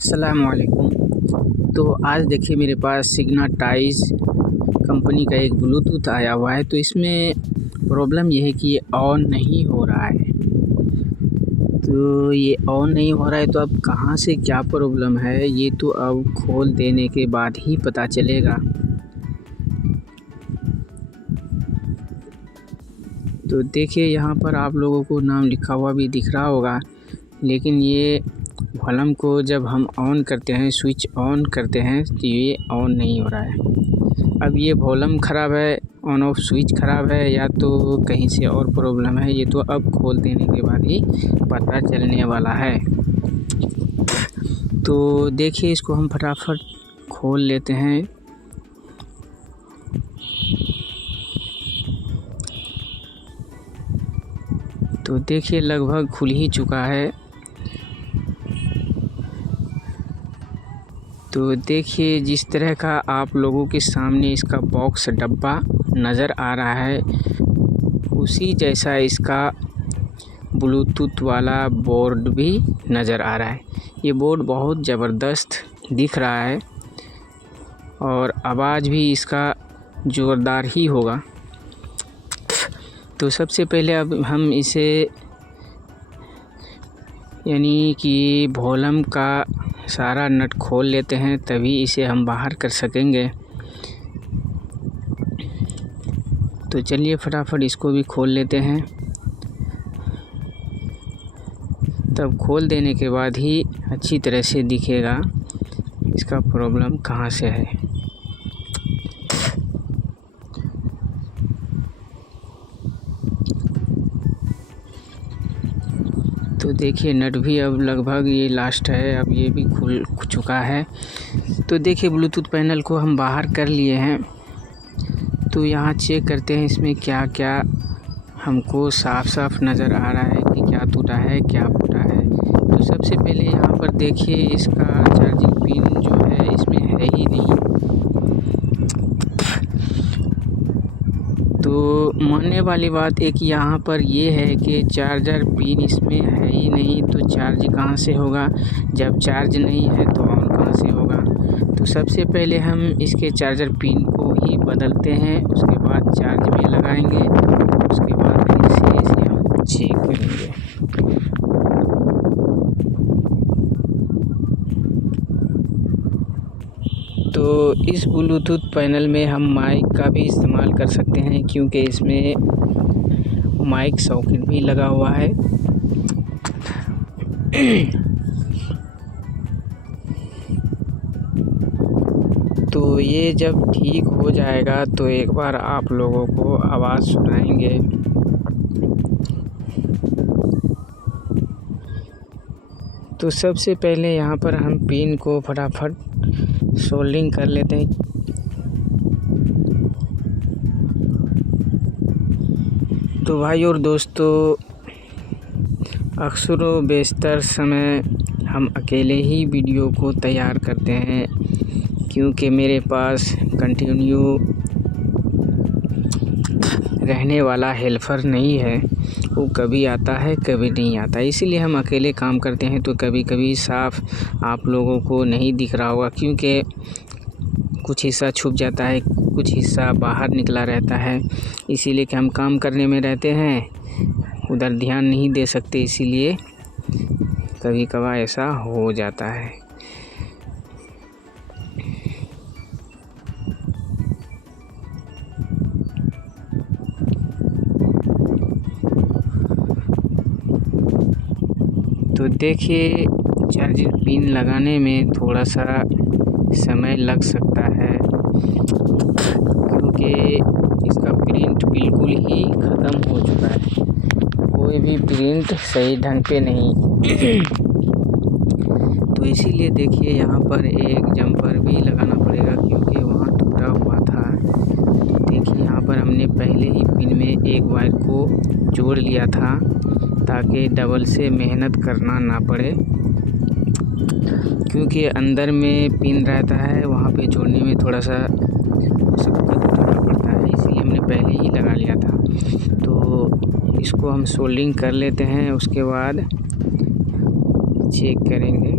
अस्सलामुअलैकुम। तो आज देखिए मेरे पास सिग्ना टाइज कंपनी का एक ब्लूटूथ आया हुआ है। तो इसमें प्रॉब्लम ये है कि ये ऑन नहीं हो रहा है। तो ये ऑन नहीं हो रहा है, तो अब कहाँ से क्या प्रॉब्लम है ये तो अब खोल देने के बाद ही पता चलेगा। तो देखिए यहाँ पर आप लोगों को नाम लिखा हुआ भी दिख रहा होगा, लेकिन ये वॉल्यूम को जब हम ऑन करते हैं, स्विच ऑन करते हैं, तो ये ऑन नहीं हो रहा है। अब ये वॉल्यूम ख़राब है, ऑन ऑफ स्विच ख़राब है, या तो कहीं से और प्रॉब्लम है। ये तो अब खोल देने के बाद ही पता चलने वाला है। तो देखिए इसको हम फटाफट खोल लेते हैं। तो देखिए लगभग खुल ही चुका है। तो देखिए जिस तरह का आप लोगों के सामने इसका बॉक्स डब्बा नज़र आ रहा है, उसी जैसा इसका ब्लूटूथ वाला बोर्ड भी नज़र आ रहा है। ये बोर्ड बहुत ज़बरदस्त दिख रहा है और आवाज़ भी इसका ज़ोरदार ही होगा। तो सबसे पहले अब हम इसे यानी कि वॉल्यूम का सारा नट खोल लेते हैं, तभी इसे हम बाहर कर सकेंगे। तो चलिए फटाफट इसको भी खोल लेते हैं। तब खोल देने के बाद ही अच्छी तरह से दिखेगा इसका प्रॉब्लम कहाँ से है। तो देखिए नट भी अब लगभग ये लास्ट है, अब ये भी खुल चुका है। तो देखिए ब्लूटूथ पैनल को हम बाहर कर लिए हैं। तो यहाँ चेक करते हैं इसमें क्या क्या हमको साफ नज़र आ रहा है कि क्या टूटा है क्या फूटा है। तो सबसे पहले यहाँ पर देखिए इसका चार्जिंग पिन जो है इसमें है ही नहीं। तो मानने वाली बात एक यहाँ पर ये है कि चार्जर पिन इसमें है ही नहीं, तो चार्ज कहाँ से होगा? जब चार्ज नहीं है तो ऑन कहाँ से होगा? तो सबसे पहले हम इसके चार्जर पिन को ही बदलते हैं, उसके बाद चार्ज में लगाएंगे, उसके बाद फिर से इसे हम चेक करेंगे। तो इस ब्लूटूथ पैनल में हम माइक का भी इस्तेमाल कर सकते हैं, क्योंकि इसमें माइक सॉकेट भी लगा हुआ है। तो ये जब ठीक हो जाएगा तो एक बार आप लोगों को आवाज़ सुनाएंगे। तो सबसे पहले यहाँ पर हम पिन को फटाफट सोल्डिंग कर लेते हैं। तो भाई और दोस्तों, अक्सर व बेशतर समय हम अकेले ही वीडियो को तैयार करते हैं, क्योंकि मेरे पास कंटिन्यू रहने वाला हेल्पर नहीं है। वो कभी आता है कभी नहीं आता, इसीलिए हम अकेले काम करते हैं। तो कभी कभी साफ आप लोगों को नहीं दिख रहा होगा, क्योंकि कुछ हिस्सा छुप जाता है, कुछ हिस्सा बाहर निकला रहता है। इसीलिए कि हम काम करने में रहते हैं, उधर ध्यान नहीं दे सकते, इसीलिए कभी कभार ऐसा हो जाता है। तो देखिए चार्जिंग पिन लगाने में थोड़ा सा समय लग सकता है, क्योंकि इसका प्रिंट बिल्कुल ही ख़त्म हो चुका है। कोई भी प्रिंट सही ढंग पे नहीं। तो इसीलिए देखिए यहाँ पर एक जम्पर भी लगाना पड़ेगा, क्योंकि वहाँ टूटा हुआ था। तो देखिए यहाँ पर हमने पहले ही पिन में एक वायर को जोड़ लिया था, ताकि डबल से मेहनत करना ना पड़े, क्योंकि अंदर में पिन रहता है, वहाँ पे जोड़ने में थोड़ा सा मशक्क़त उठाना पड़ता है, इसलिए हमने पहले ही लगा लिया था। तो इसको हम सोल्डिंग कर लेते हैं, उसके बाद चेक करेंगे।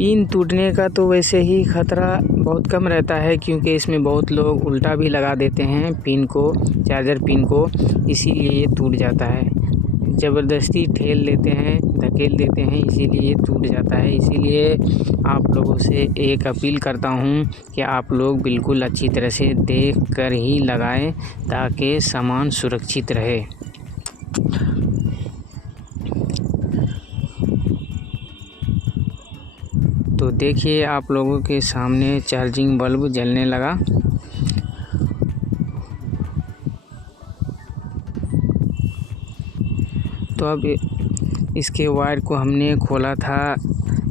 पिन टूटने का तो वैसे ही ख़तरा बहुत कम रहता है, क्योंकि इसमें बहुत लोग उल्टा भी लगा देते हैं पिन को, चार्जर पिन को, इसीलिए ये टूट जाता है। ज़बरदस्ती ठेल लेते हैं, धकेल देते हैं, इसीलिए ये टूट जाता है। इसीलिए आप लोगों से एक अपील करता हूँ कि आप लोग बिल्कुल अच्छी तरह से देख कर ही लगाएं, ताकि सामान सुरक्षित रहे। तो देखिए आप लोगों के सामने चार्जिंग बल्ब जलने लगा। तो अब इसके वायर को हमने खोला था।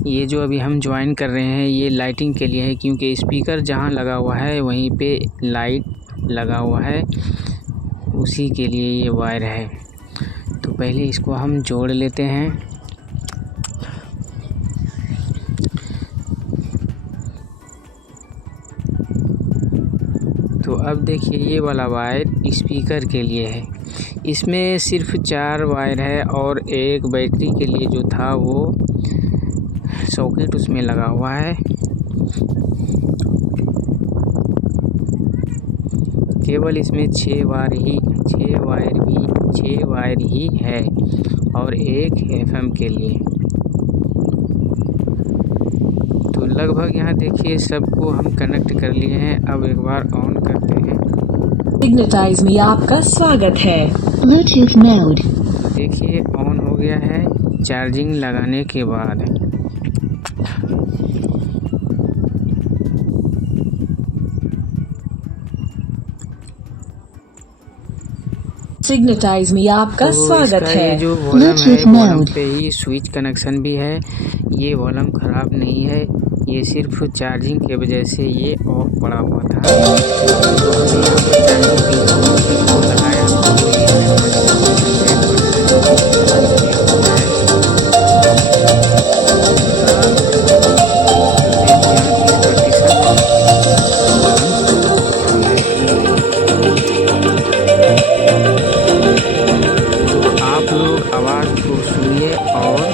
ये जो अभी हम ज्वाइन कर रहे हैं ये लाइटिंग के लिए है, क्योंकि स्पीकर जहाँ लगा हुआ है वहीं पे लाइट लगा हुआ है, उसी के लिए ये वायर है। तो पहले इसको हम जोड़ लेते हैं। तो अब देखिए ये वाला वायर स्पीकर के लिए है। इसमें सिर्फ 4 वायर है और एक बैटरी के लिए जो था वो सॉकेट उसमें लगा हुआ है। केवल इसमें 6 वायर ही है और एक FM के लिए। तो लगभग यहाँ देखिए सबको हम कनेक्ट कर लिए हैं। अब एक बार ऑन करते हैं। मैग्नेटाइज में आपका स्वागत है। Bluetooth mode. देखिए ऑन हो गया है चार्जिंग लगाने के बाद। सिग्नेटाइज में आपका स्वागत है। जो वॉल्यूम है वॉल्यूम पे ही स्विच कनेक्शन भी है। ये वॉल्यूम ख़राब नहीं है, ये सिर्फ चार्जिंग के वजह से ये ऑफ पड़ा हुआ था। तो हमने यहाँ पर चार्जिंग पिन को लगाया तो ये आप लोग आवाज़ को सुनिए और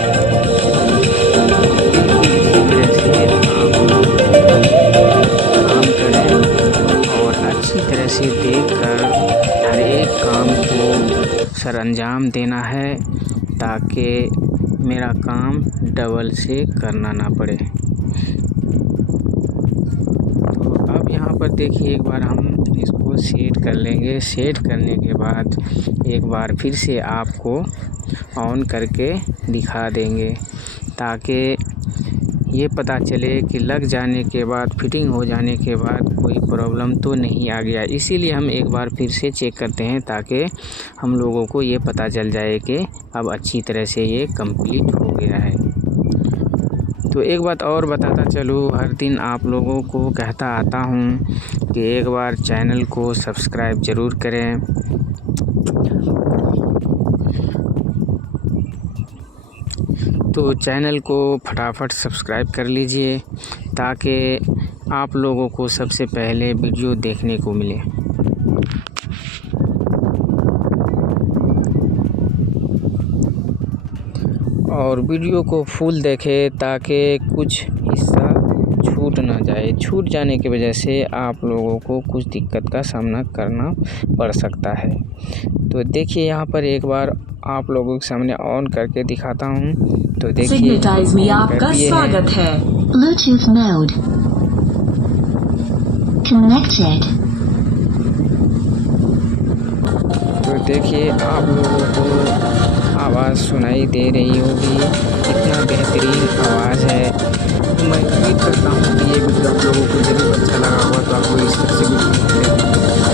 से देखकर हर एक काम को सरअंजाम देना है, ताकि मेरा काम डबल से करना ना पड़े। तो अब यहाँ पर देखिए एक बार हम इसको सेट कर लेंगे। सेट करने के बाद एक बार फिर से आपको ऑन करके दिखा देंगे, ताकि ये पता चले कि लग जाने के बाद, फिटिंग हो जाने के बाद कोई प्रॉब्लम तो नहीं आ गया। इसीलिए हम एक बार फिर से चेक करते हैं, ताकि हम लोगों को ये पता चल जाए कि अब अच्छी तरह से ये कंप्लीट हो गया है। तो एक बात और बताता चलूँ, हर दिन आप लोगों को कहता आता हूँ कि एक बार चैनल को सब्सक्राइब ज़रूर करें। तो चैनल को फटाफट सब्सक्राइब कर लीजिए, ताकि आप लोगों को सबसे पहले वीडियो देखने को मिले। और वीडियो को फुल देखें, ताकि कुछ हिस्सा छूट ना जाए। छूट जाने की वजह से आप लोगों को कुछ दिक्कत का सामना करना पड़ सकता है। तो देखिए यहाँ पर एक बार आप लोगों के सामने ऑन करके दिखाता हूँ। तो देखिए सिग्नेटाइज में आपका स्वागत है। Bluetooth mode connected. तो देखिए आप लोगों को आवाज़ सुनाई दे रही होगी, कितना बेहतरीन आवाज़ है। तो मैं उम्मीद करता हूँ कि ये वीडियो आप लोगों को ज़रूर अच्छा लगा होगा। तो आपको इस तरह से वीडियो